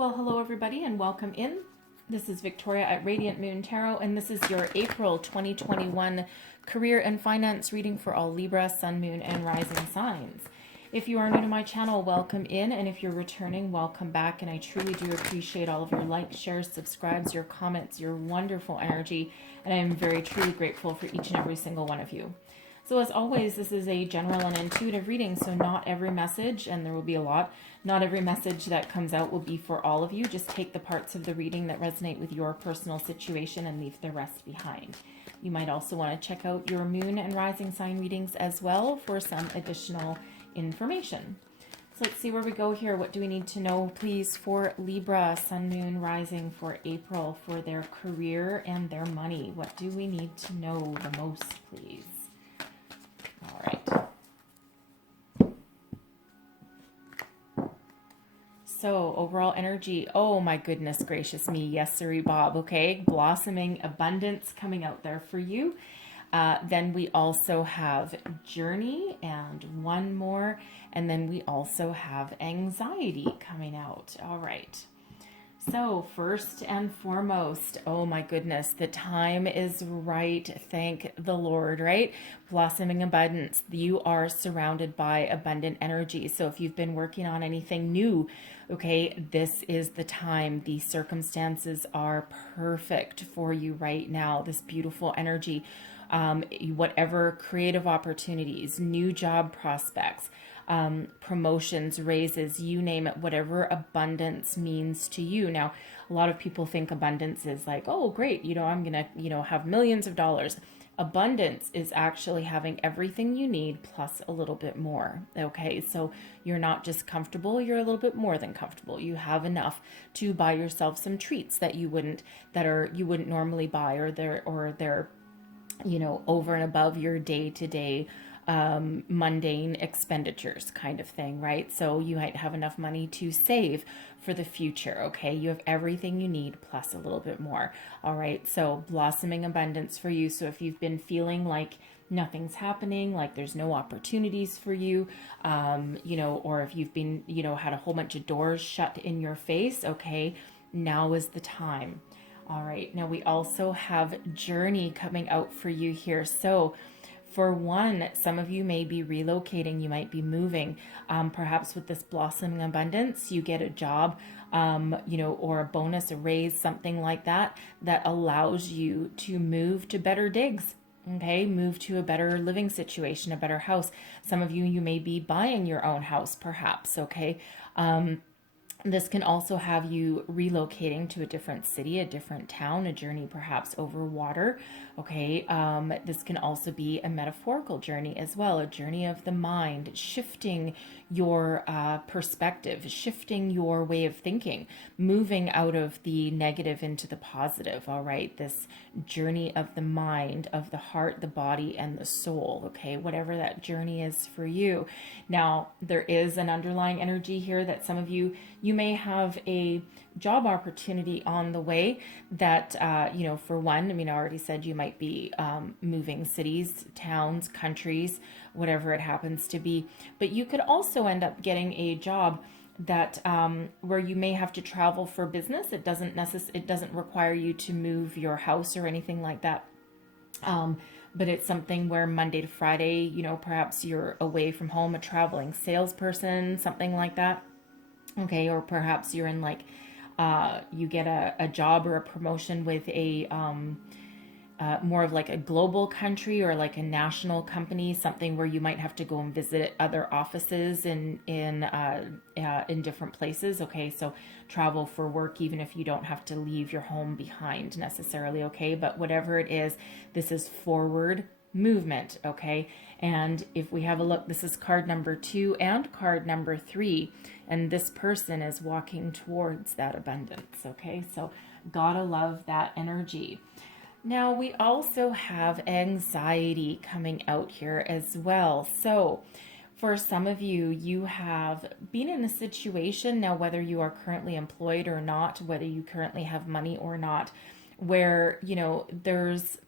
Well, hello everybody and welcome in. This is Victoria at Radiant Moon Tarot, and this is your April 2021 career and finance reading for all Libra, Sun, Moon, and Rising signs. If you are new to my channel, welcome in, and if you're returning, welcome back, and I truly do appreciate all of your likes, shares, subscribes, your comments, your wonderful energy, and I am very truly grateful for each and every single one of you. So as always, this is a general and intuitive reading, so not every message, and there will be a lot, not every message that comes out will be for all of you. Just take the parts of the reading that resonate with your personal situation and leave the rest behind. You might also want to check out your moon and rising sign readings as well for some additional information. So let's see where we go here. What do we need to know, please, for Libra, Sun, Moon, Rising for April for their career and their money? What do we need to know the most, please? All right. So overall energy, oh my goodness gracious me, yes sirree Bob, okay, blossoming abundance coming out there for you. Then we also have journey and one more, and then we also have anxiety coming out. All right. So first and foremost, oh my goodness, the time is right. Thank the Lord, right? Blossoming abundance. You are surrounded by abundant energy. So if you've been working on anything new, okay, this is the time. The circumstances are perfect for you right now. This beautiful energy, whatever creative opportunities, new job prospects, promotions, raises, you name it, whatever abundance means to you. Now, a lot of people think abundance is like, oh, great, I'm going to, have millions of dollars. Abundance is actually having everything you need plus a little bit more. Okay, so you're not just comfortable, you're a little bit more than comfortable. You have enough to buy yourself some treats that you wouldn't normally buy, or they're over and above your day-to-day mundane expenditures kind of thing, right? So you might have enough money to save for the future, okay? You have everything you need plus a little bit more, all right? So blossoming abundance for you. So if you've been feeling like nothing's happening, like there's no opportunities for you, or if you've been, had a whole bunch of doors shut in your face, okay, now is the time. All right, now we also have journey coming out for you here. So for one, some of you may be relocating, you might be moving. Perhaps with this blossoming abundance, you get a job, or a bonus, a raise, something like that, that allows you to move to better digs. Okay, move to a better living situation, a better house. Some of you may be buying your own house, perhaps. Okay. This can also have you relocating to a different city, a different town, a journey perhaps over water. Okay, this can also be a metaphorical journey as well, a journey of the mind, shifting your perspective, shifting your way of thinking, moving out of the negative into the positive. All right, this journey of the mind, of the heart, the body, and the soul. Okay, whatever that journey is for you. Now, there is an underlying energy here that some of you may have a job opportunity on the way that, for one, I already said you might be moving cities, towns, countries, whatever it happens to be. But you could also end up getting a job that where you may have to travel for business. It doesn't require you to move your house or anything like that. But it's something where Monday to Friday, perhaps you're away from home, a traveling salesperson, something like that. Okay, or perhaps you're in you get a job or a promotion with a more of like a global country or like a national company, something where you might have to go and visit other offices in different places. Okay, so travel for work, even if you don't have to leave your home behind necessarily. Okay, but whatever it is, this is forward movement. Okay, and if we have a look, this is card number 2 and card number 3, and this person is walking towards that abundance. Okay, so gotta love that energy. Now we also have anxiety coming out here as well. So for some of you, you have been in a situation now, whether you are currently employed or not, whether you currently have money or not, where there's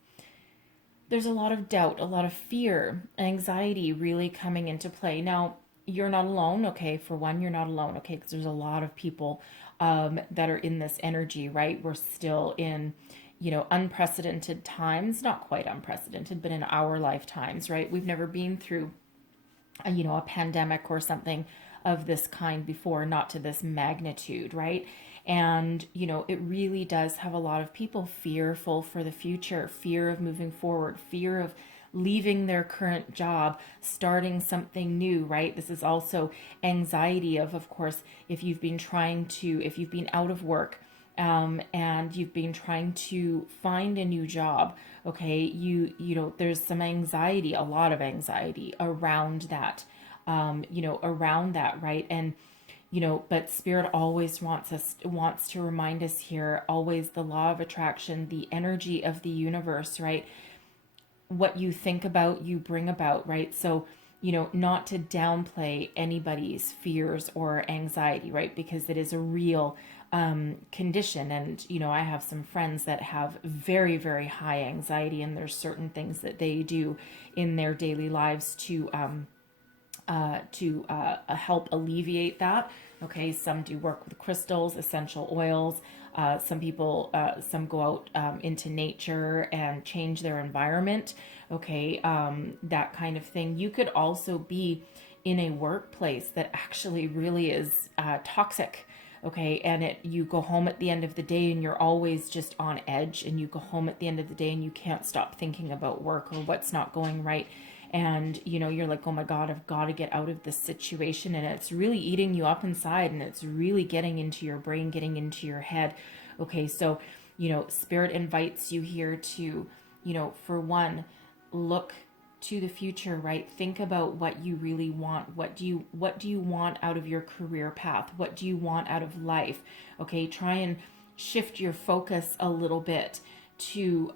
a lot of doubt, a lot of fear, anxiety really coming into play. Now, you're not alone, okay? For one, you're not alone, okay? Because there's a lot of people that are in this energy, right? We're still in, unprecedented times, not quite unprecedented, but in our lifetimes, right? We've never been through, a pandemic or something of this kind before, not to this magnitude, right? And, it really does have a lot of people fearful for the future, fear of moving forward, fear of leaving their current job, starting something new, right? This is also anxiety of course, if you've been out of work, and you've been trying to find a new job, okay, there's some anxiety, a lot of anxiety around that, right? And but spirit always wants to remind us here, always the law of attraction, the energy of the universe, right? What you think about, you bring about, right? So, not to downplay anybody's fears or anxiety, right? Because it is a real condition. And, I have some friends that have very, very high anxiety, and there's certain things that they do in their daily lives to help alleviate that. Okay, some do work with crystals, essential oils. Some go out into nature and change their environment. Okay, that kind of thing. You could also be in a workplace that actually really is toxic. Okay, and you go home at the end of the day and you're always just on edge, and you go home at the end of the day and you can't stop thinking about work or what's not going right. And you're like, oh my God, I've got to get out of this situation, and it's really eating you up inside, and it's really getting into your brain, getting into your head. Okay, so spirit invites you here to, for one, look to the future, right? Think about what you really want. What do you want out of your career path? What do you want out of life? Okay, try and shift your focus a little bit to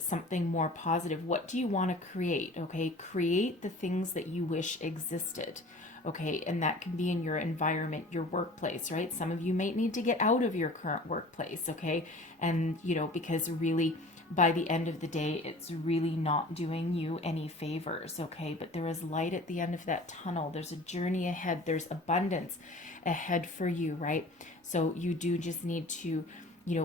something more positive. What do you want to create? Okay, create the things that you wish existed. Okay, and that can be in your environment, your workplace, right? Some of you might need to get out of your current workplace, okay? And because really by the end of the day, it's really not doing you any favors, okay? But there is light at the end of that tunnel. There's a journey ahead. There's abundance ahead for you, right? So you do just need to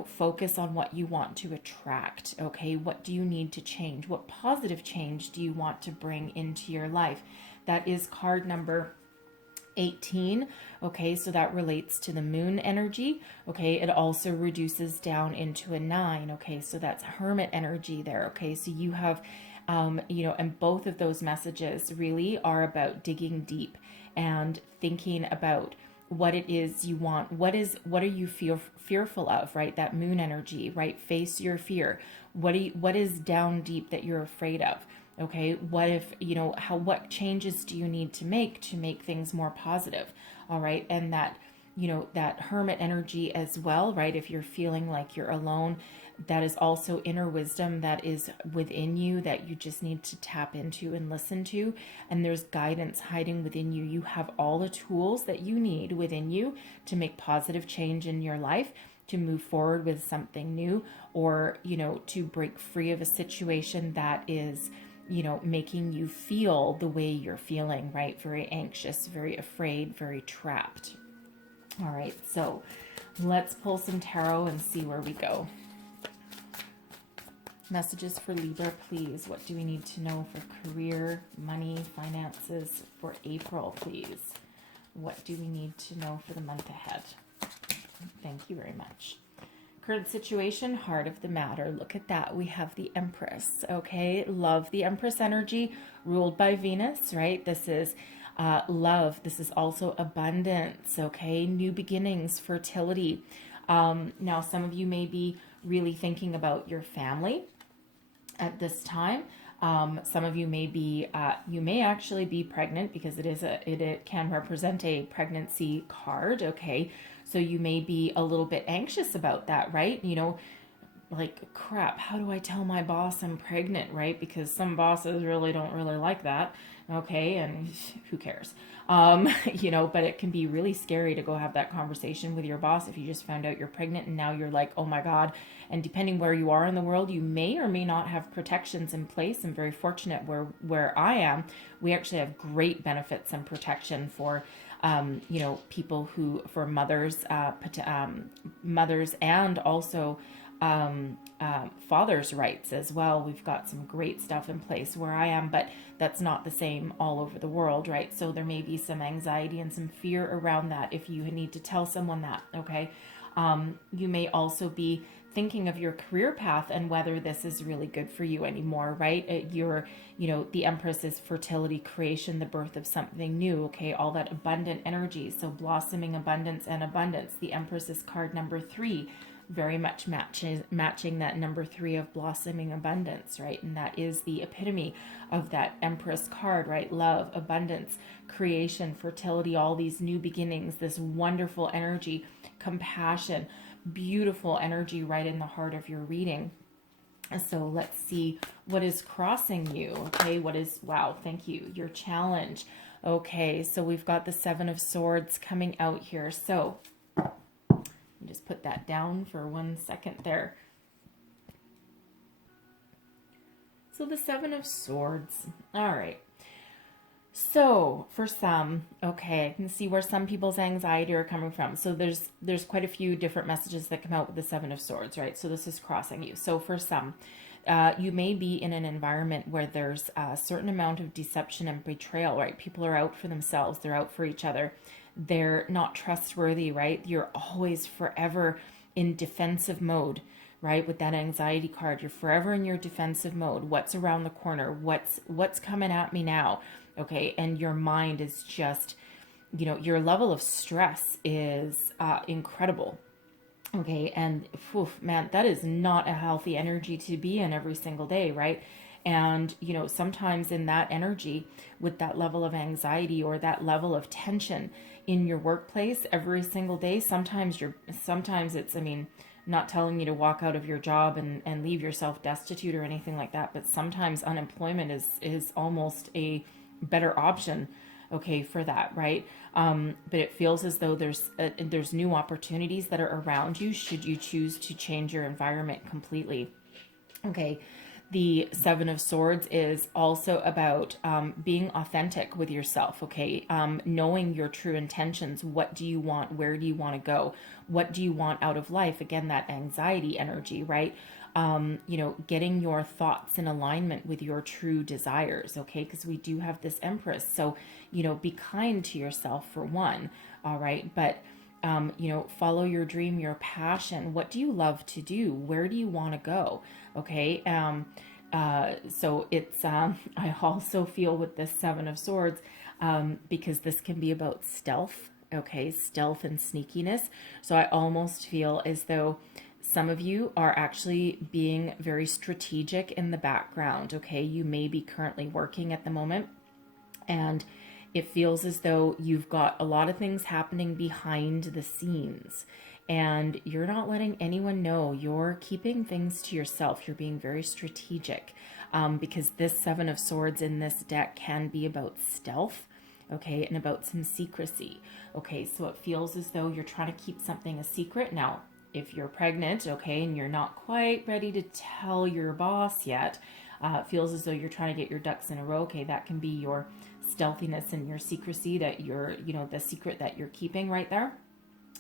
focus on what you want to attract, okay? What do you need to change? What positive change do you want to bring into your life? That is card number 18. Okay, so that relates to the moon energy. Okay, it also reduces down into a 9. Okay, so that's hermit energy there. Okay, so you have, and both of those messages really are about digging deep and thinking about what it is you want. What are you fearful of, right? That moon energy, right? Face your fear. What is down deep that you're afraid of? Okay, what if, what changes do you need to make things more positive? All right, and that, that hermit energy as well, right? If you're feeling like you're alone, that is also inner wisdom that is within you that you just need to tap into and listen to. And there's guidance hiding within you. You have all the tools that you need within you to make positive change in your life, to move forward with something new, or, to break free of a situation that is, making you feel the way you're feeling, right? Very anxious, very afraid, very trapped. All right, so let's pull some tarot and see where we go. Messages for Libra, please. What do we need to know for career, money, finances for April, please? What do we need to know for the month ahead? Thank you very much. Current situation, heart of the matter. Look at that. We have the Empress, okay? Love the Empress energy, ruled by Venus, right? This is love. This is also abundance, okay? New beginnings, fertility. Now, some of you may be really thinking about your family at this time. Some of you may be, you may actually be pregnant, because it can represent a pregnancy card, okay? So you may be a little bit anxious about that, right? Like, crap, how do I tell my boss I'm pregnant, right? Because some bosses really don't really like that. Okay, and who cares? You know, but it can be really scary to go have that conversation with your boss if you just found out you're pregnant and now you're like, oh my God. And depending where you are in the world, you may or may not have protections in place. I'm very fortunate where I am. We actually have great benefits and protection for you know, people who, for mothers, mothers and also father's rights as well. We've got some great stuff in place where I am, but that's not the same all over the world, right? So there may be some anxiety and some fear around that if you need to tell someone that, okay? You may also be thinking of your career path and whether this is really good for you anymore, right? You're, you know, the Empress is fertility, creation, the birth of something new, okay? All that abundant energy. So blossoming abundance and abundance. The Empress is card number 3, very much matching that number 3 of blossoming abundance, right? And that is the epitome of that Empress card, right? Love, abundance, creation, fertility, all these new beginnings, this wonderful energy, compassion, beautiful energy right in the heart of your reading. So let's see what is crossing you. Okay, what is, wow, thank you, your challenge. Okay, so we've got the 7 of Swords coming out here. So just put that down for 1 second there. So the 7 of Swords. All right. So for some, okay, I can see where some people's anxiety are coming from. So there's quite a few different messages that come out with the 7 of Swords, right? So this is crossing you. So for some, you may be in an environment where there's a certain amount of deception and betrayal, right? People are out for themselves. They're out for each other. They're not trustworthy, right? You're always forever in defensive mode, right? With that anxiety card, you're forever in your defensive mode. What's around the corner? What's coming at me now? Okay, and your mind is just, you know, your level of stress is incredible. Okay, and man, that is not a healthy energy to be in every single day, right? And, you know, sometimes in that energy, with that level of anxiety or that level of tension in your workplace every single day, sometimes it's, I mean, not telling you to walk out of your job and leave yourself destitute or anything like that, but sometimes unemployment is almost a better option, okay, for that, right? But it feels as though there's new opportunities that are around you should you choose to change your environment completely. Okay, the 7 of Swords is also about being authentic with yourself, okay? Knowing your true intentions. What do you want? Where do you want to go? What do you want out of life? Again, that anxiety energy, right? You know, getting your thoughts in alignment with your true desires, okay? Because we do have this Empress. So, you know, be kind to yourself for one, all right? But, you know, follow your dream, your passion. What do you love to do? Where do you want to go? Okay. So it's, I also feel with this 7 of Swords, because this can be about stealth, okay? Stealth and sneakiness. So I almost feel as though some of you are actually being very strategic in the background, okay? You may be currently working at the moment, and it feels as though you've got a lot of things happening behind the scenes, and you're not letting anyone know. You're keeping things to yourself. You're being very strategic, because this 7 of Swords in this deck can be about stealth, okay, and about some secrecy. Okay, so it feels as though you're trying to keep something a secret. Now, if you're pregnant, okay, and you're not quite ready to tell your boss yet, it feels as though you're trying to get your ducks in a row. Okay, that can be your stealthiness and your secrecy that you're, you know, the secret that you're keeping right there.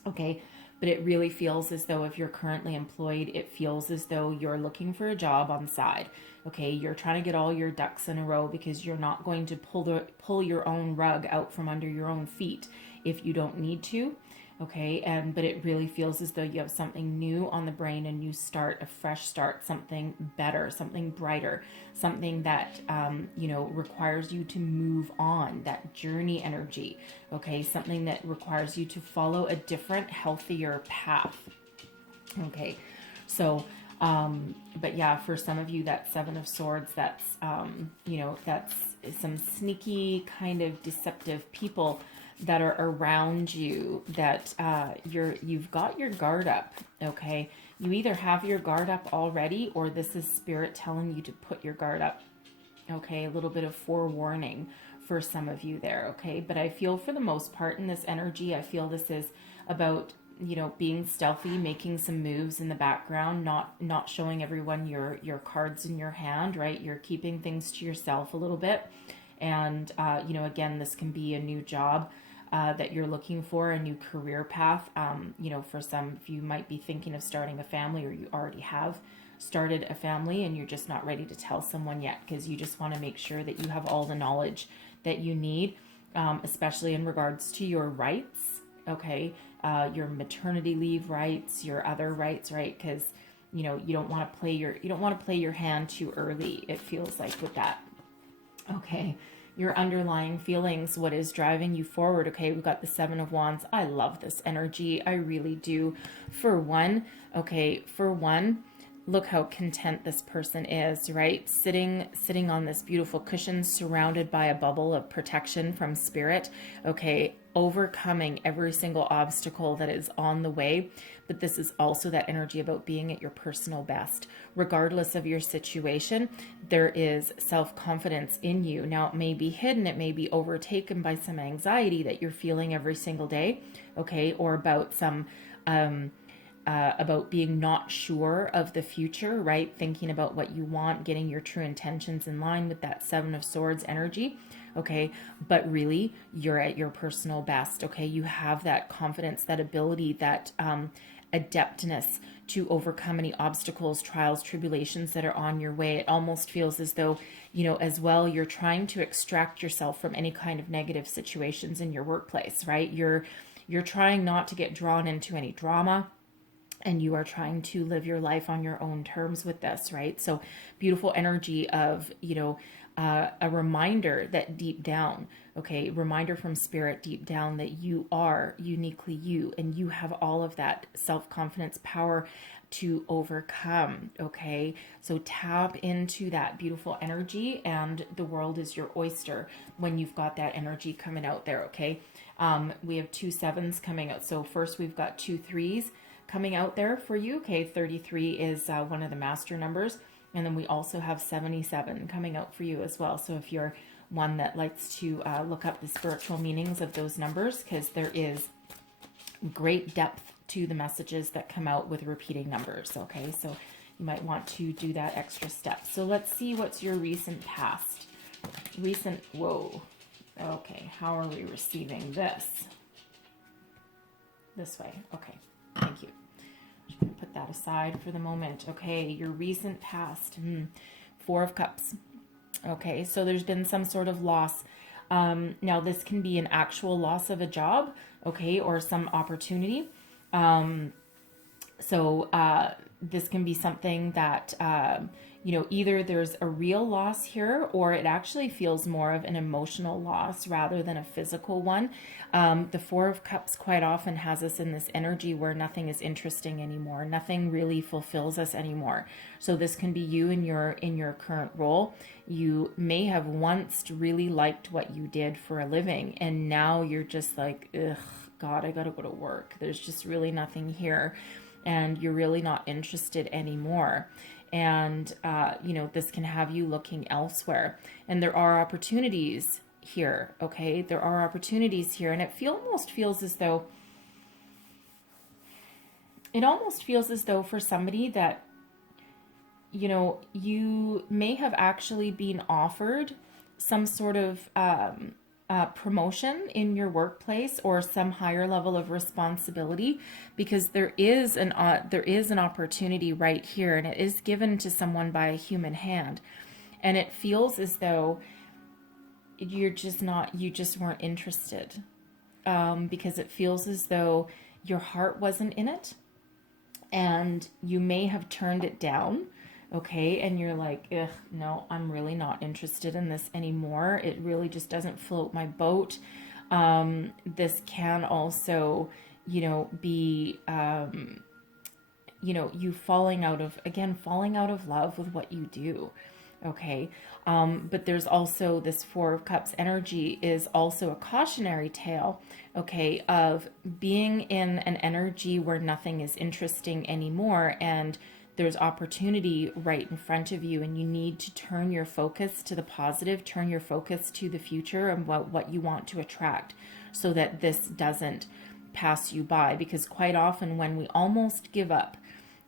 Okay, but it really feels as though if you're currently employed, it feels as though you're looking for a job on the side. Okay, you're trying to get all your ducks in a row because you're not going to pull your own rug out from under your own feet if you don't need to. Okay, but it really feels as though you have something new on the brain, a new start, a fresh start, something better, something brighter, something that, you know, requires you to move on, that journey energy, okay, something that requires you to follow a different, healthier path, okay, so, but yeah, for some of you, that 7 of Swords, that's, you know, that's some sneaky kind of deceptive people that are around you that you've got your guard up, okay? You either have your guard up already, or this is Spirit telling you to put your guard up, okay? A little bit of forewarning for some of you there, okay? But I feel for the most part in this energy, I feel this is about, you know, being stealthy, making some moves in the background, not showing everyone your cards in your hand, right? You're keeping things to yourself a little bit. And, you know, again, this can be a new job that you're looking for, a new career path. You know, for some of you might be thinking of starting a family, or you already have started a family and you're just not ready to tell someone yet because you just want to make sure that you have all the knowledge that you need, especially in regards to your rights, okay? Your maternity leave rights, your other rights, right? Because, you know, you don't want to play your hand too early, it feels like, with that. Okay, your underlying feelings, what is driving you forward. Okay, we've got the Seven of Wands. I love this energy, I really do. For one, look how content this person is, right? Sitting on this beautiful cushion, surrounded by a bubble of protection from spirit, okay? Overcoming every single obstacle that is on the way. But this is also that energy about being at your personal best. Regardless of your situation, there is self-confidence in you. Now, it may be hidden, it may be overtaken by some anxiety that you're feeling every single day, okay? Or about some about being not sure of the future, right? Thinking about what you want, getting your true intentions in line with that Seven of Swords energy, okay? But really, you're at your personal best, okay? You have that confidence, that ability, that adeptness to overcome any obstacles, trials, tribulations that are on your way. It almost feels as though, you know, as well, you're trying to extract yourself from any kind of negative situations in your workplace, right? You're trying not to get drawn into any drama, and you are trying to live your life on your own terms with this, right? So beautiful energy of, you know, a reminder that deep down, okay, reminder from spirit deep down that you are uniquely you, and you have all of that self-confidence, power to overcome, okay? So tap into that beautiful energy, and the world is your oyster when you've got that energy coming out there, okay? We have 2 sevens coming out. So first we've got 2 threes coming out there for you. Okay, 33 is one of the master numbers. And then we also have 77 coming out for you as well. So if you're one that likes to look up the spiritual meanings of those numbers, because there is great depth to the messages that come out with repeating numbers. Okay, so you might want to do that extra step. So let's see what's your recent past. Whoa. Okay, how are we receiving this? This way. Okay. Thank you. Just going to put that aside for the moment. Okay, your recent past. 4 of Cups. Okay, so there's been some sort of loss. Now, this can be an actual loss of a job, okay, or some opportunity. This can be something that, you know, either there's a real loss here, or it actually feels more of an emotional loss rather than a physical one. The 4 of Cups quite often has us in this energy where nothing is interesting anymore. Nothing really fulfills us anymore. So this can be you in your current role. You may have once really liked what you did for a living, and now you're just like, ugh, God, I gotta go to work. There's just really nothing here, and you're really not interested anymore. And, you know, this can have you looking elsewhere. And there are opportunities here, okay? There are opportunities here. And it almost feels as though for somebody that, you know, you may have actually been offered some sort of promotion in your workplace, or some higher level of responsibility, because there is an opportunity right here, and it is given to someone by a human hand, and it feels as though you just weren't interested, because it feels as though your heart wasn't in it, and you may have turned it down. Okay, and you're like, ugh, no, I'm really not interested in this anymore. It really just doesn't float my boat. This can also, you know, be, you know, you falling out of love with what you do. Okay, but there's also this 4 of Cups energy is also a cautionary tale, okay, of being in an energy where nothing is interesting anymore, and there's opportunity right in front of you, and you need to turn your focus to the positive, turn your focus to the future and what you want to attract, so that this doesn't pass you by. Because quite often when we almost give up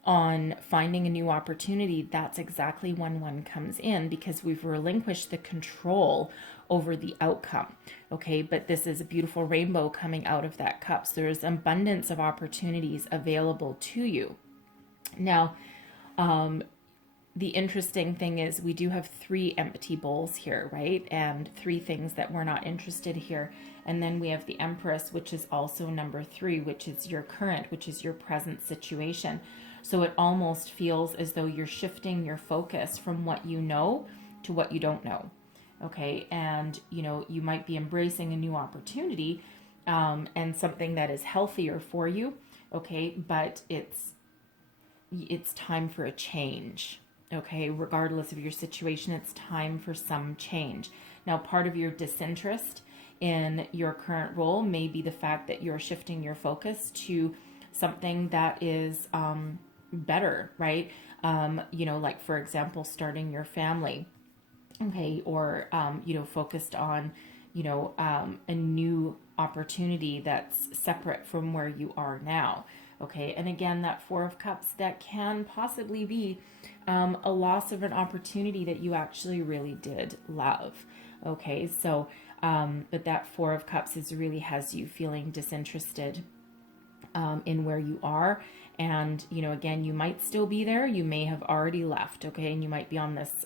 on finding a new opportunity, that's exactly when one comes in, because we've relinquished the control over the outcome. Okay, but this is a beautiful rainbow coming out of that cup. So there's abundance of opportunities available to you. Now, the interesting thing is we do have 3 empty bowls here, right? And 3 things that we're not interested here. And then we have the Empress, which is also number 3, which is your current, which is your present situation. So it almost feels as though you're shifting your focus from what you know to what you don't know. Okay. And, you know, you might be embracing a new opportunity, and something that is healthier for you. Okay. But it's time for a change. Okay. Regardless of your situation, it's time for some change. Now, part of your disinterest in your current role may be the fact that you're shifting your focus to something that is, better, right? You know, like for example, starting your family, okay, or, you know, focused on, you know, a new opportunity that's separate from where you are now. Okay. And again, that 4 of Cups, that can possibly be, a loss of an opportunity that you actually really did love. Okay. So, but that 4 of Cups really has you feeling disinterested, in where you are. And, you know, again, you might still be there. You may have already left. Okay. And you might be on this,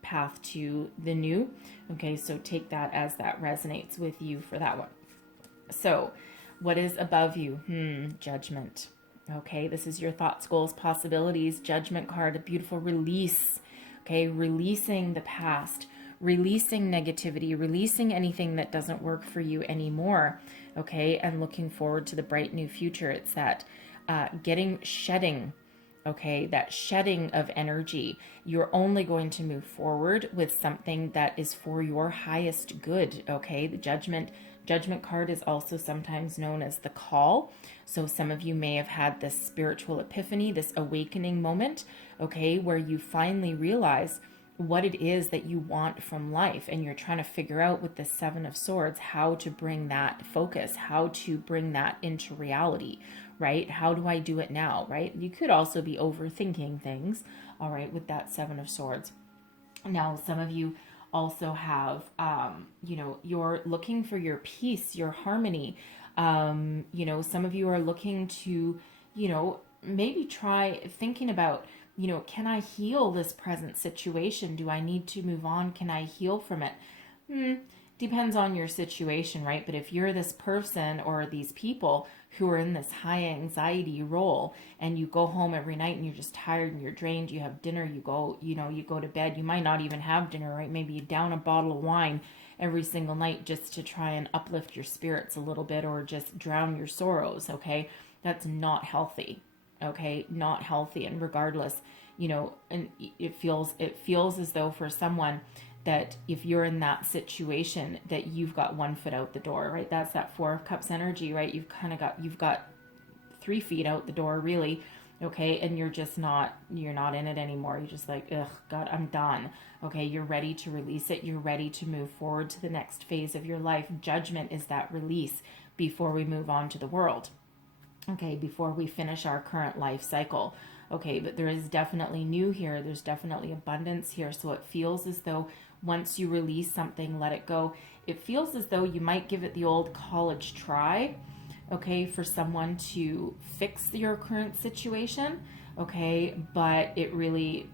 path to the new. Okay. So take that as that resonates with you for that one. So what is above you? Judgment. Okay. This is your thoughts, goals, possibilities. Judgment card, a beautiful release. Okay. Releasing the past, releasing negativity, releasing anything that doesn't work for you anymore. Okay. And looking forward to the bright new future. It's that, shedding. Okay. That shedding of energy. You're only going to move forward with something that is for your highest good. Okay. The judgment card is also sometimes known as the call. So some of you may have had this spiritual epiphany, this awakening moment, okay, where you finally realize what it is that you want from life, and you're trying to figure out with the 7 of Swords how to bring that focus, how to bring that into reality, right? How do I do it now, right? You could also be overthinking things, all right, with that 7 of Swords. Now, some of you also have, you know, you're looking for your peace, your harmony. You know, some of you are looking to, you know, maybe try thinking about, you know, can I heal this present situation? Do I need to move on? Can I heal from it? Depends on your situation, right? But if you're this person or these people who are in this high anxiety role, and you go home every night and you're just tired and you're drained, you have dinner, you go to bed, you might not even have dinner, right? Maybe you down a bottle of wine every single night just to try and uplift your spirits a little bit, or just drown your sorrows. Okay. That's not healthy. Okay. Not healthy. And regardless, you know, and it feels as though for someone that if you're in that situation, that you've got 1 foot out the door, right? That's that 4 of Cups energy, right? You've got 3 feet out the door, really. Okay. And you're not in it anymore. You're just like, ugh, God, I'm done. Okay. You're ready to release it. You're ready to move forward to the next phase of your life. Judgment is that release before we move on to the world. Okay. Before we finish our current life cycle. Okay. But there is definitely new here. There's definitely abundance here. So it feels as though once you release something, let it go. It feels as though you might give it the old college try. Okay, for someone to fix your current situation. Okay, but you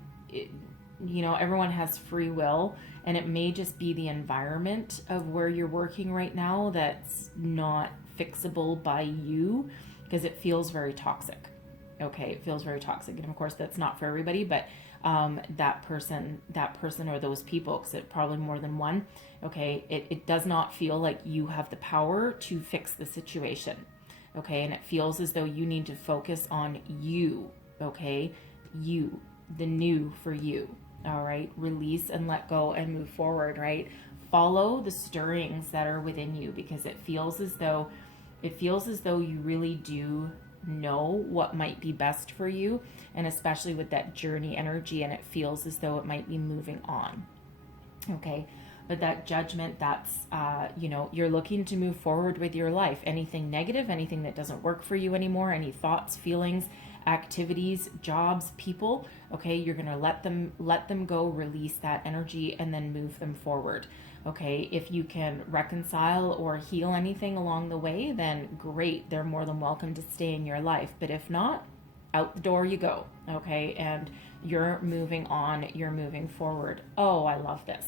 know, everyone has free will, and it may just be the environment of where you're working right now that's not fixable by you, because it feels very toxic. Okay, it feels very toxic. And of course, that's not for everybody, but that person or those people, because it's probably more than one. Okay, it does not feel like you have the power to fix the situation. Okay, and it feels as though you need to focus on you. Okay, you, the new for you. All right, release and let go and move forward. Right, follow the stirrings that are within you, because it feels as though you really do know what might be best for you, and especially with that journey energy, and it feels as though it might be moving on. Okay. But that judgment, that's, you're looking to move forward with your life. Anything negative, anything that doesn't work for you anymore, any thoughts, feelings, activities, jobs, people, okay, you're going to let them go, release that energy, and then move them forward. Okay, if you can reconcile or heal anything along the way, then great, they're more than welcome to stay in your life. But if not, out the door you go, okay, and you're moving on, you're moving forward. Oh, I love this.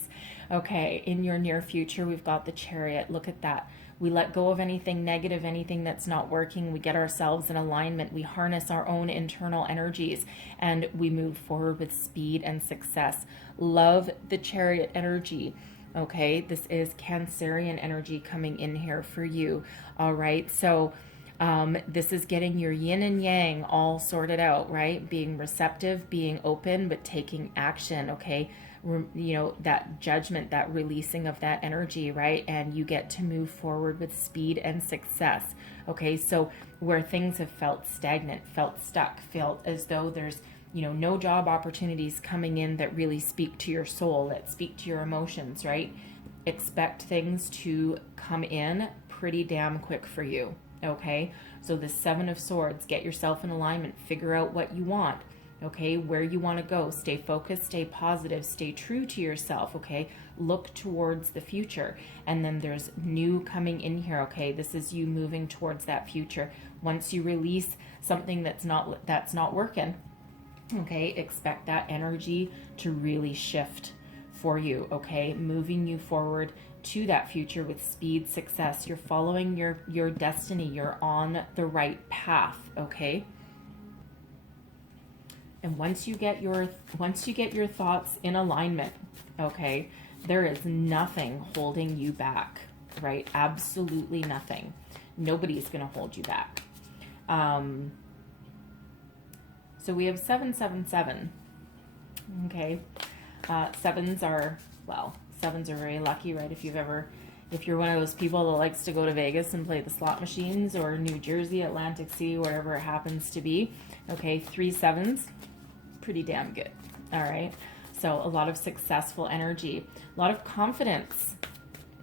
Okay, in your near future, we've got the Chariot. Look at that. We let go of anything negative, anything that's not working. We get ourselves in alignment. We harness our own internal energies, and we move forward with speed and success. Love the Chariot energy. Okay, this is Cancerian energy coming in here for you. All right, so this is getting your yin and yang all sorted out, right? Being receptive, being open, but taking action, okay? That judgment, that releasing of that energy, right? And you get to move forward with speed and success, okay? So where things have felt stagnant, felt stuck, felt as though there's, no job opportunities coming in that really speak to your soul, that speak to your emotions, right? Expect things to come in pretty damn quick for you, okay? So the Seven of Swords, get yourself in alignment, figure out what you want, okay? Where you want to go, stay focused, stay positive, stay true to yourself, okay? Look towards the future. And then there's new coming in here, okay? This is you moving towards that future. Once you release something that's not working, okay, expect that energy to really shift for you, okay? Moving you forward to that future with speed, success. You're following your destiny. You're on the right path, okay? And once you get your thoughts in alignment, okay, there is nothing holding you back, right? Absolutely nothing. Nobody's going to hold you back. So we have 777. Okay. Sevens are very lucky, right? If you're one of those people that likes to go to Vegas and play the slot machines, or New Jersey, Atlantic City, wherever it happens to be. Okay. 3 sevens, pretty damn good. All right. So a lot of successful energy, a lot of confidence.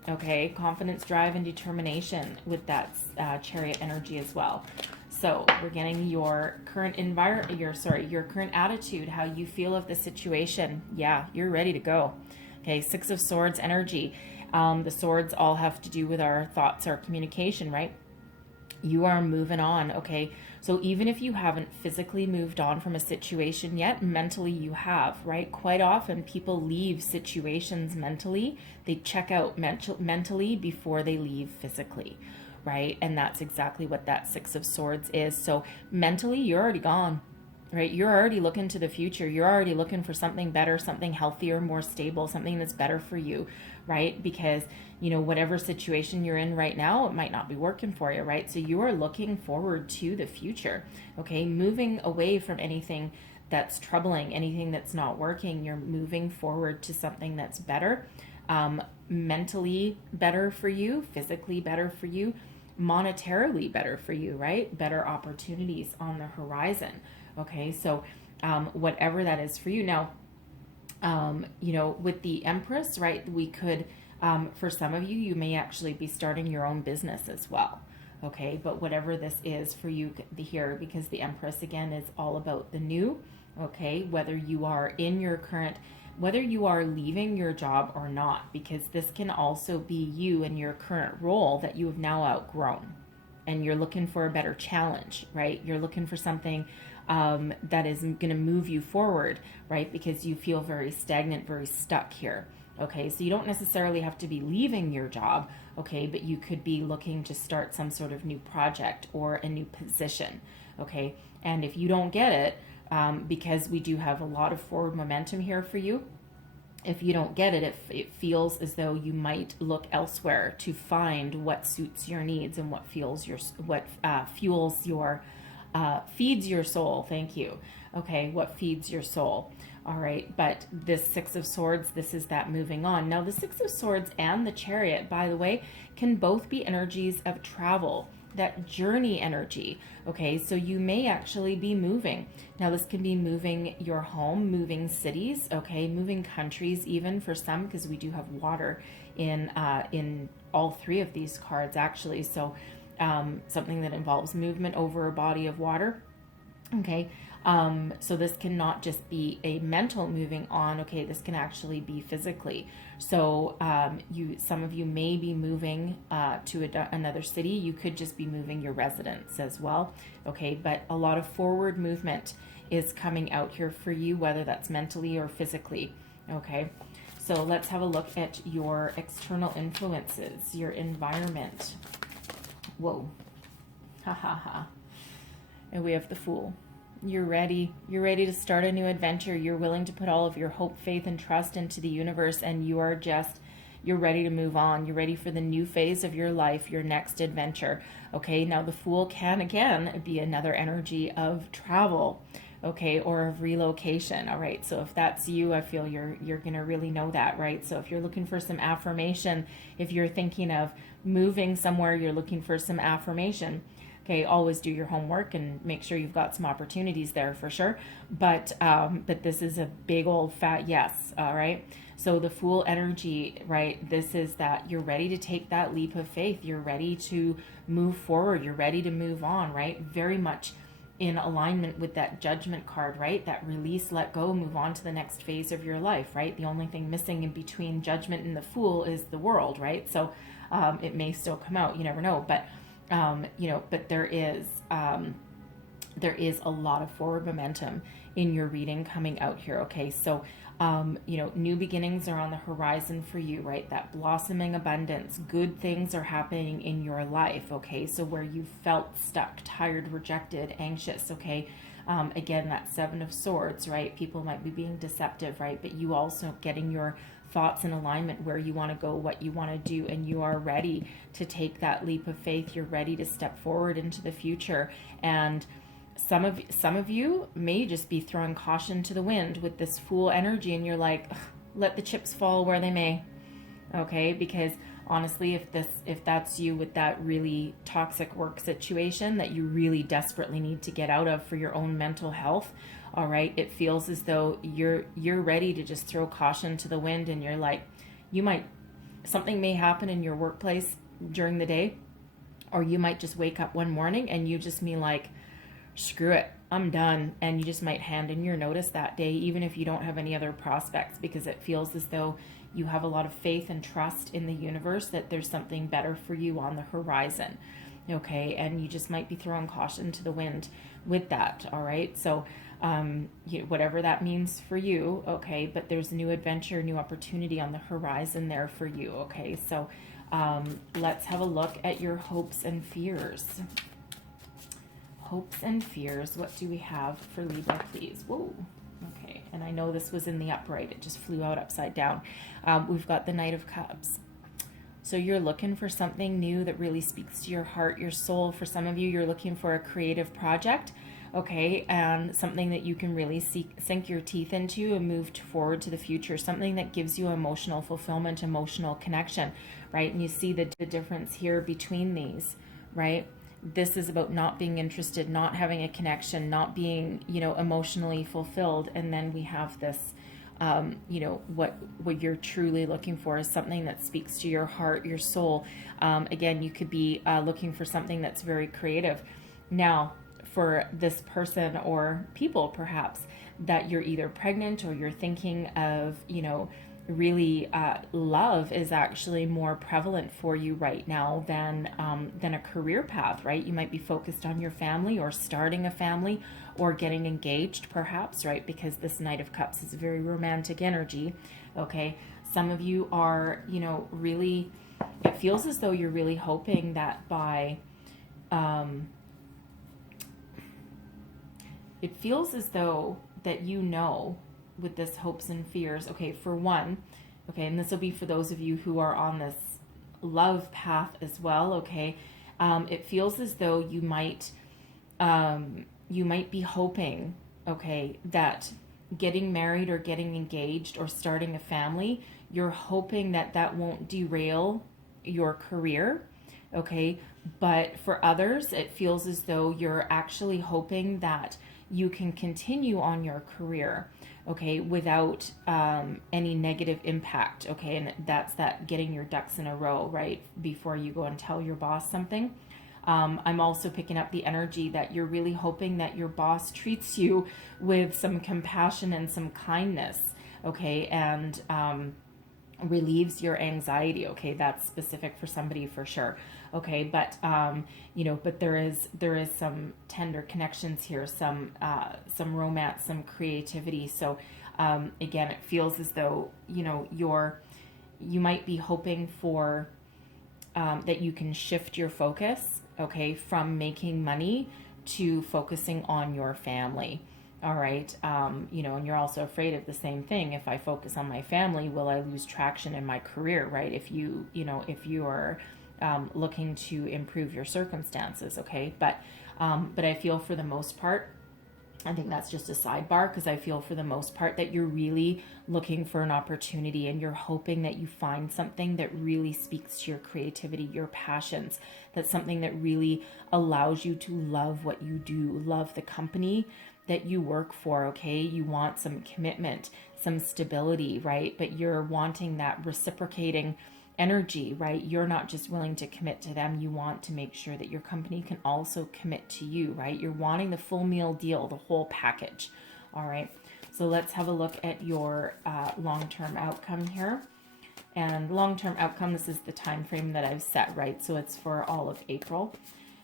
Okay. Confidence, drive, and determination with that Chariot energy as well. So we're getting your current your current attitude, how you feel of the situation. Yeah, you're ready to go. Okay, 6 of Swords energy. The swords all have to do with our thoughts, our communication, right? You are moving on, okay? So even if you haven't physically moved on from a situation yet, mentally you have, right? Quite often people leave situations mentally. They check out mentally before they leave physically, right? And that's exactly what that 6 of Swords is. So mentally, you're already gone, right? You're already looking to the future. You're already looking for something better, something healthier, more stable, something that's better for you, right? Because, whatever situation you're in right now, it might not be working for you, right? So you are looking forward to the future, okay? Moving away from anything that's troubling, anything that's not working. You're moving forward to something that's better, mentally better for you, physically better for you, monetarily better for you, right? Better opportunities on the horizon. Okay, so whatever that is for you. Now, with the Empress, right, we could, for some of you, you may actually be starting your own business as well. Okay, but whatever this is for you here, because the Empress, again, is all about the new. Okay, whether you are leaving your job or not, because this can also be you in your current role that you have now outgrown, and you're looking for a better challenge, right? You're looking for something that is going to move you forward, right? Because you feel very stagnant, very stuck here. Okay, so you don't necessarily have to be leaving your job, okay, but you could be looking to start some sort of new project or a new position, okay? And if you don't get it, because we do have a lot of forward momentum here for you, if you don't get it, it feels as though you might look elsewhere to find what suits your needs and what feeds your soul. Thank you. Okay, what feeds your soul. All right, but this 6 of Swords, this is that moving on. Now, the 6 of Swords and the Chariot, by the way, can both be energies of travel. that journey energy. Okay, so you may actually be moving. Now this can be moving your home, moving cities, okay, moving countries even for some, because we do have water in all three of these cards actually. So something that involves movement over a body of water. Okay, so this cannot just be a mental moving on. Okay, this can actually be physically. So some of you may be moving to another city. You could just be moving your residence as well. Okay, but a lot of forward movement is coming out here for you, whether that's mentally or physically. Okay, so let's have a look at your external influences, your environment. Whoa, ha ha ha. And we have the Fool. You're ready. You're ready to start a new adventure. You're willing to put all of your hope, faith, and trust into the universe, and you're ready to move on. You're ready for the new phase of your life, your next adventure. Okay, now the Fool can again be another energy of travel, okay, or of relocation. All right, so if that's you, I feel you're gonna really know that, right? So if you're looking for some affirmation, if you're thinking of moving somewhere, you're looking for some affirmation. Okay, always do your homework and make sure you've got some opportunities there for sure. But this is a big old fat yes, all right? So the Fool energy, right, this is that you're ready to take that leap of faith. You're ready to move forward. You're ready to move on, right? Very much in alignment with that Judgment card, right? That release, let go, move on to the next phase of your life, right? The only thing missing in between Judgment and the Fool is the World, right? So it may still come out. You never know. But but there is a lot of forward momentum in your reading coming out here. Okay, so new beginnings are on the horizon for you, right? That blossoming abundance, good things are happening in your life. Okay, so where you felt stuck, tired, rejected, anxious. Okay, again, that Seven of Swords, right? People might be being deceptive, right? But you also getting your thoughts in alignment, where you want to go, what you want to do, and you are ready to take that leap of faith. You're ready to step forward into the future. And some of you may just be throwing caution to the wind with this Fool energy, and you're like, let the chips fall where they may. Okay, because honestly, if that's you with that really toxic work situation that you really desperately need to get out of for your own mental health, all right, it feels as though you're ready to just throw caution to the wind, and you're like, something may happen in your workplace during the day, or you might just wake up one morning and you just be like, screw it, I'm done. And you just might hand in your notice that day, even if you don't have any other prospects, because it feels as though you have a lot of faith and trust in the universe that there's something better for you on the horizon. Okay, and you just might be throwing caution to the wind with that. All right, so whatever that means for you. Okay, but there's a new adventure, new opportunity on the horizon there for you. Okay, so let's have a look at your hopes and fears. Hopes and fears. What do we have for Libra, please? Whoa. Okay, and I know this was in the upright. It just flew out upside down. We've got the Knight of Cups. So you're looking for something new that really speaks to your heart, your soul. For some of you, you're looking for a creative project, okay, and something that you can really sink your teeth into and move forward to the future, something that gives you emotional fulfillment, emotional connection, right? And you see the difference here between these, right? This is about not being interested, not having a connection, not being, emotionally fulfilled. And then we have this, what you're truly looking for is something that speaks to your heart, your soul. Again, you could be looking for something that's very creative. Now, for this person or people, perhaps, that you're either pregnant or you're thinking of, really love is actually more prevalent for you right now than a career path, right? You might be focused on your family or starting a family or getting engaged, perhaps, right? Because this Knight of Cups is a very romantic energy. Okay, some of you are, really, it feels as though you're really hoping that by it feels as though that with this hopes and fears, okay, for one, okay, and this will be for those of you who are on this love path as well, okay, it feels as though you might be hoping, okay, that getting married or getting engaged or starting a family, you're hoping that won't derail your career, okay? But for others, it feels as though you're actually hoping that you can continue on your career, okay, without any negative impact, okay? And that's that getting your ducks in a row, right, before you go and tell your boss something. I'm also picking up the energy that you're really hoping that your boss treats you with some compassion and some kindness, okay, and relieves your anxiety, okay? That's specific for somebody for sure, okay? But but there is some tender connections here, some romance, some creativity. So again, it feels as though you might be hoping for that you can shift your focus, okay, from making money to focusing on your family. All right. And you're also afraid of the same thing. If I focus on my family, will I lose traction in my career, right? If you are looking to improve your circumstances, okay? But I feel for the most part, I think that's just a sidebar, because I feel for the most part that you're really looking for an opportunity and you're hoping that you find something that really speaks to your creativity, your passions. That's something that really allows you to love what you do, love the company that you work for, okay? You want some commitment, some stability, right? But you're wanting that reciprocating energy, right? You're not just willing to commit to them. You want to make sure that your company can also commit to you, right? You're wanting the full meal deal, the whole package. All right. So let's have a look at your long-term outcome here. And long-term outcome, this is the time frame that I've set, right? So it's for all of April.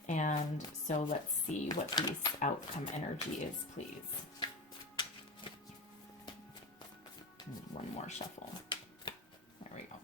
And so let's see what the outcome energy is, please. One more shuffle. There we go.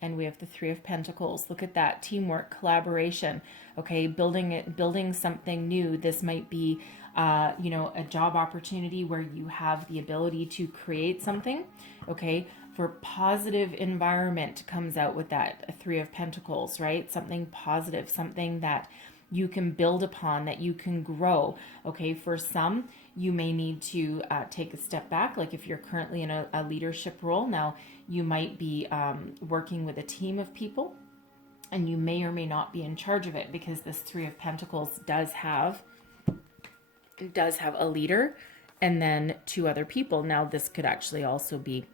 And we have the Three of Pentacles. Look at that. Teamwork, collaboration. Okay, building something new. This might be, a job opportunity where you have the ability to create something. Okay, for positive environment comes out with that Three of Pentacles, right? Something positive, something that you can build upon, that you can grow. Okay, for some, you may need to take a step back. Like if you're currently in a leadership role, now you might be working with a team of people, and you may or may not be in charge of it, because this Three of Pentacles does have a leader and then two other people. Now this could actually also be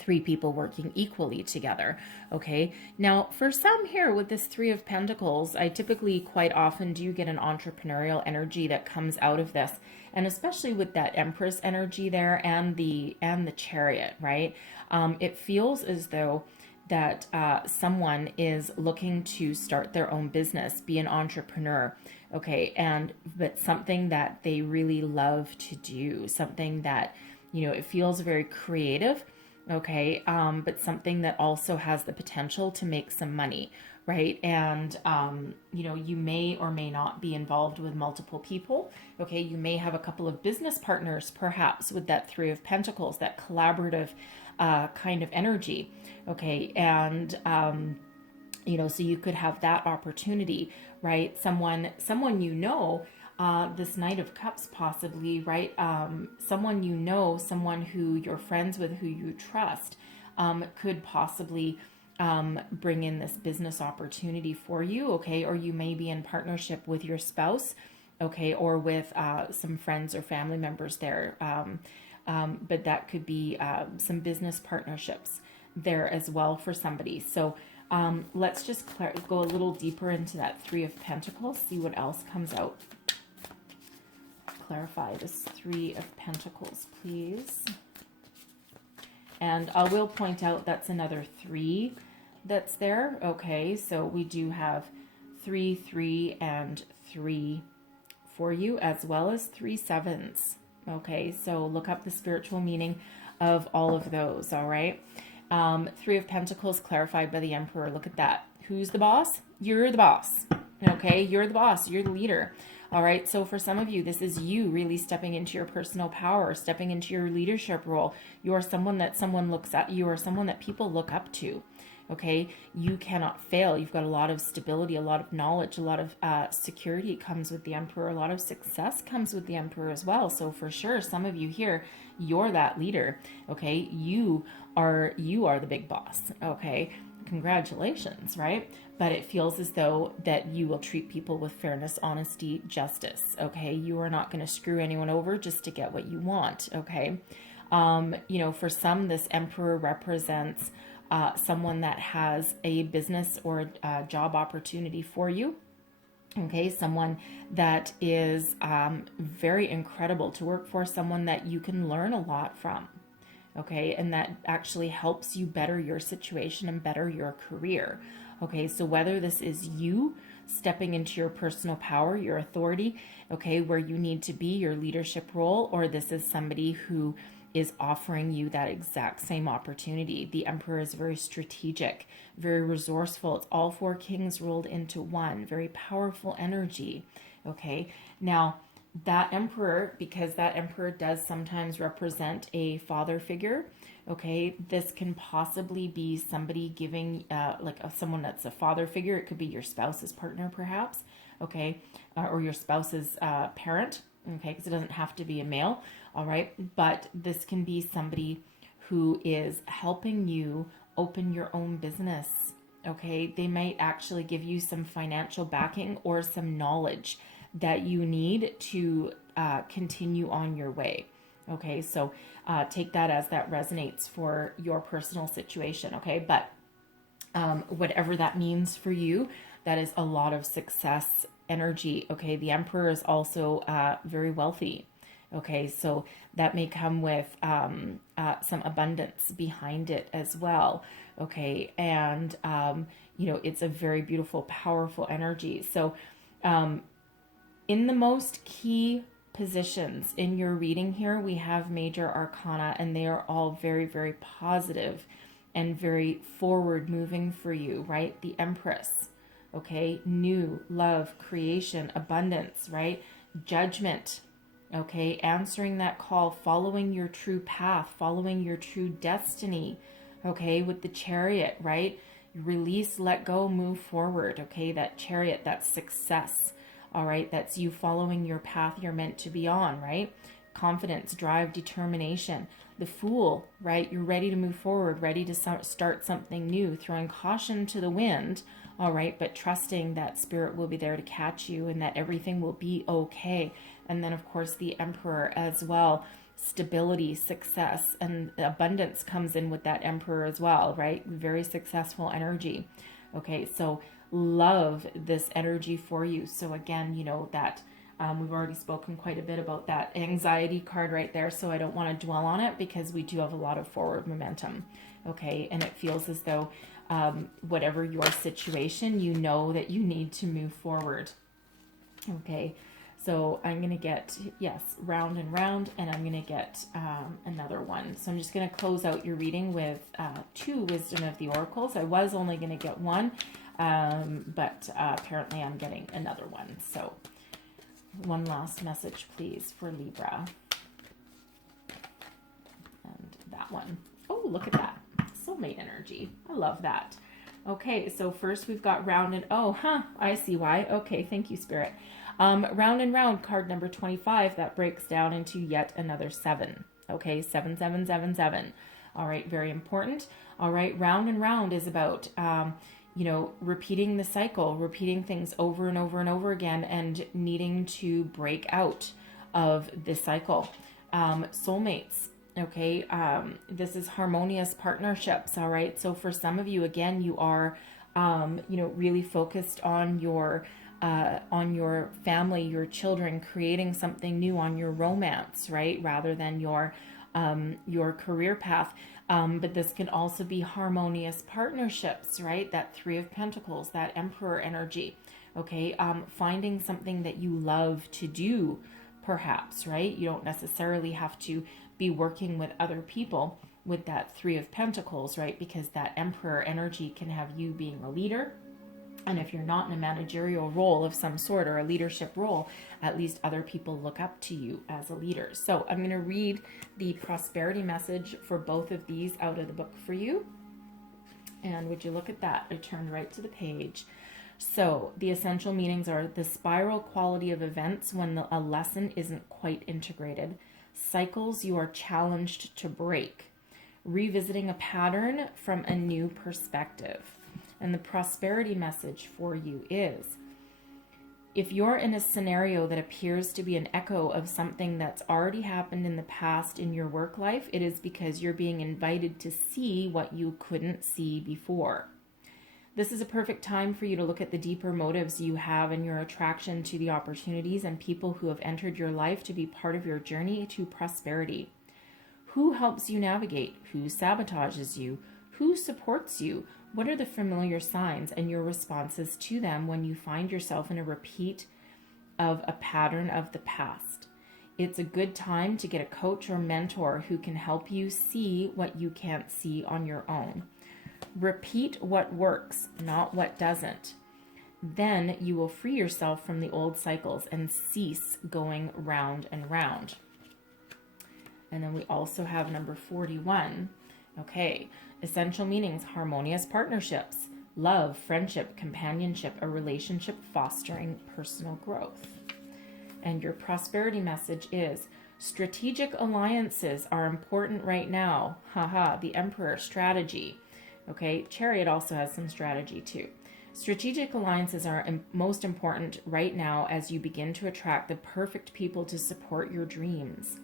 three people working equally together. Okay, now for some here with this Three of Pentacles, I typically quite often do get an entrepreneurial energy that comes out of this, and especially with that Empress energy there and the Chariot, right? It feels as though that someone is looking to start their own business, be an entrepreneur, okay, but something that they really love to do, something that it feels very creative. Okay, but something that also has the potential to make some money, right? And, you may or may not be involved with multiple people. Okay, you may have a couple of business partners, perhaps, with that Three of Pentacles, that collaborative kind of energy. Okay, and, so you could have that opportunity, right? Someone this Knight of Cups possibly, right? Someone someone who you're friends with, who you trust, could possibly bring in this business opportunity for you, okay? Or you may be in partnership with your spouse, okay? Or with some friends or family members there. But that could be some business partnerships there as well for somebody. So let's just go a little deeper into that Three of Pentacles, see what else comes out. Clarify this Three of Pentacles, please. And I will point out that's another 3 that's there. Okay, so we do have 3, 3, and 3 for you, as well as 3 sevens. Okay, so look up the spiritual meaning of all of those, all right? Three of Pentacles clarified by the Emperor. Look at that. Who's the boss? You're the boss. Okay, you're the boss. You're the leader. All right, so for some of you, this is you really stepping into your personal power, stepping into your leadership role. You are someone that someone looks at. You are someone that people look up to. Okay, you cannot fail. You've got a lot of stability, a lot of knowledge, a lot of security comes with the Emperor. A lot of success comes with the Emperor as well. So for sure, some of you here, you're that leader. Okay, you are the big boss. Okay, congratulations, right? But it feels as though that you will treat people with fairness, honesty, justice, okay? You are not going to screw anyone over just to get what you want, okay? You know, for some, this Emperor represents someone that has a business or a job opportunity for you. Okay, someone that is very incredible to work for, someone that you can learn a lot from. Okay, and that actually helps you better your situation and better your career. Okay, so whether this is you stepping into your personal power, your authority, okay, where you need to be, your leadership role, or this is somebody who is offering you that exact same opportunity. The Emperor is very strategic, very resourceful. It's all four kings rolled into one, very powerful energy. Okay, now that Emperor, because that Emperor does sometimes represent a father figure, okay, this can possibly be somebody giving someone that's a father figure. It could be your spouse's partner perhaps, okay, or your spouse's parent, okay, because it doesn't have to be a male, all right, but this can be somebody who is helping you open your own business, okay. They might actually give you some financial backing or some knowledge that you need to continue on your way. Okay, so take that as that resonates for your personal situation, okay? But whatever that means for you, that is a lot of success energy, okay? The Emperor is also very wealthy, okay? So that may come with some abundance behind it as well, okay? And, you know, it's a very beautiful, powerful energy. So, in the most key positions in your reading here, we have major arcana, and they are all very, very positive and very forward moving for you, right? The Empress, okay? New, love, creation, abundance, right? Judgment, okay? Answering that call, following your true path, following your true destiny, okay? With the Chariot, right? Release, let go, move forward, okay? That Chariot, that success. All right, that's you following your path you're meant to be on, right? Confidence, drive, determination. The Fool, right? You're ready to move forward, ready to start something new, throwing caution to the wind, all right, but trusting that Spirit will be there to catch you and that everything will be okay. And then, of course, the Emperor as well. Stability, success, and abundance comes in with that Emperor as well, right? Very successful energy. Okay, so love this energy for you. So again, you know that we've already spoken quite a bit about that anxiety card right there, so I don't want to dwell on it because we do have a lot of forward momentum, okay? And it feels as though whatever your situation, you know that you need to move forward, okay? So I'm going to get, yes, round and round, and I'm going to get another one. So I'm just going to close out your reading with 2 Wisdom of the Oracles. I was only going to get one, but apparently I'm getting another one. So one last message, please, for Libra. And that one. Oh, look at that. Soulmate energy. I love that. Okay, so first we've got round and, I see why. Okay, thank you, Spirit. Round and round, card number 25, that breaks down into yet another 7. Okay, 7, 7, 7, 7. All right, very important. All right, round and round is about, repeating the cycle, repeating things over and over and over again, and needing to break out of this cycle. Soulmates. Okay, this is harmonious partnerships. All right, so for some of you, again, you are, really focused on your family, your children, creating something new, on your romance, right, rather than your career path. But this can also be harmonious partnerships, right? That 3 of Pentacles, that Emperor energy. Okay, finding something that you love to do, perhaps, right? You don't necessarily have to be working with other people with that 3 of Pentacles, right? Because that Emperor energy can have you being a leader. And if you're not in a managerial role of some sort or a leadership role, at least other people look up to you as a leader. So I'm going to read the prosperity message for both of these out of the book for you. And would you look at that? I turned right to the page. So the essential meanings are the spiral quality of events when a lesson isn't quite integrated. Cycles you are challenged to break. revisiting a pattern from a new perspective. And the prosperity message for you is, if you're in a scenario that appears to be an echo of something that's already happened in the past in your work life, it is because you're being invited to see what you couldn't see before. This is a perfect time for you to look at the deeper motives you have in your attraction to the opportunities and people who have entered your life to be part of your journey to prosperity. Who helps you navigate? Who sabotages you? Who supports you? What are the familiar signs and your responses to them when you find yourself in a repeat of a pattern of the past? It's a good time to get a coach or mentor who can help you see what you can't see on your own. Repeat what works, not what doesn't. Then you will free yourself from the old cycles and cease going round and round. And then we also have number 41. Okay, essential meanings: harmonious partnerships, love, friendship, companionship, a relationship fostering personal growth. And your prosperity message is, strategic alliances are important right now. Haha, the Emperor, strategy. Okay, Chariot also has some strategy too. Strategic alliances are most important right now as you begin to attract the perfect people to support your dreams.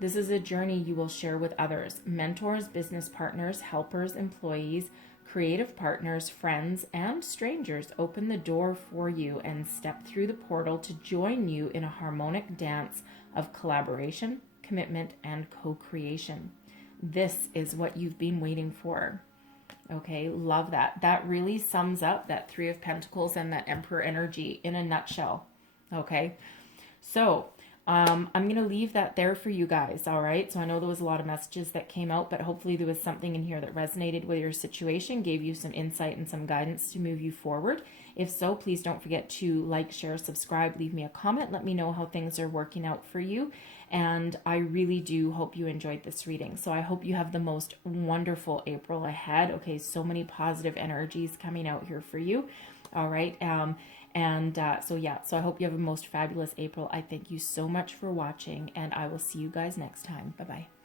This is a journey you will share with others: mentors, business partners, helpers, employees, creative partners, friends, and strangers open the door for you and step through the portal to join you in a harmonic dance of collaboration, commitment, and co-creation. This is what you've been waiting for. Okay, love that. That really sums up that Three of Pentacles and that Emperor energy in a nutshell. Okay, so I'm going to leave that there for you guys, all right? So I know there was a lot of messages that came out, but hopefully there was something in here that resonated with your situation, gave you some insight and some guidance to move you forward. If so, please don't forget to like, share, subscribe, leave me a comment. Let me know how things are working out for you. And I really do hope you enjoyed this reading. So I hope you have the most wonderful April ahead. Okay, so many positive energies coming out here for you. All right. So I hope you have a most fabulous April. I thank you so much for watching, and I will see you guys next time. Bye-bye.